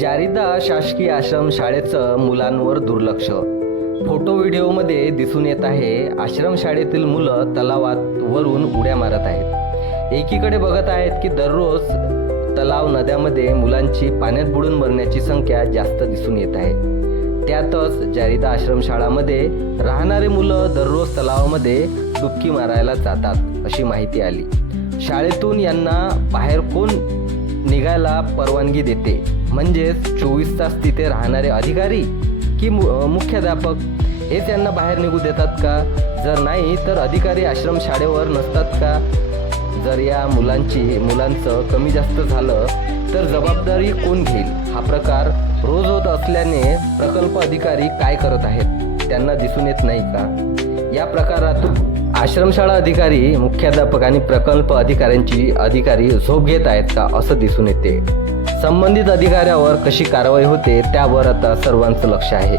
जारिदा शासकीय आश्रम शाळेचं मुलांवर दुर्लक्ष. फोटो व्हिडिओमध्ये दिसून येत आहे आश्रमशाळेतील मुलं तलावात वरून उड्या मारत आहेत. एकीकडे बघत आहेत की दररोज तलाव नद्यामध्ये मुलांची पाण्यात बुडून मरण्याची संख्या जास्त दिसून येत आहे. त्यातच जारिदा आश्रमशाळामध्ये राहणारे मुलं दररोज तलावामध्ये डुबकी मारायला जातात अशी माहिती आली. शाळेतून यांना बाहेर कोण निघायला परवानगी देते. म्हणजेच चोवीस तास तिथे राहणारे अधिकारी की मुख्याध्यापक हे त्यांना बाहेर निघू देतात का? जर नाही तर अधिकारी आश्रम शाळेवर नसतात का? जर या मुलांची मुलांचं कमी जास्त झालं तर जबाबदारी कोण घेईल? हा प्रकार रोज होत असल्याने प्रकल्प अधिकारी काय करत आहेत? त्यांना दिसून येत नाही का? या प्रकारातून आश्रमशाळा अधिकारी मुख्याध्यापक आणि प्रकल्प अधिकाऱ्यांची अधिकारी झोप घेत आहेत का असं दिसून येते. संबंधित अधिकाऱ्यावर कशी कारवाई होते त्यावर आता सर्वांचं लक्ष आहे.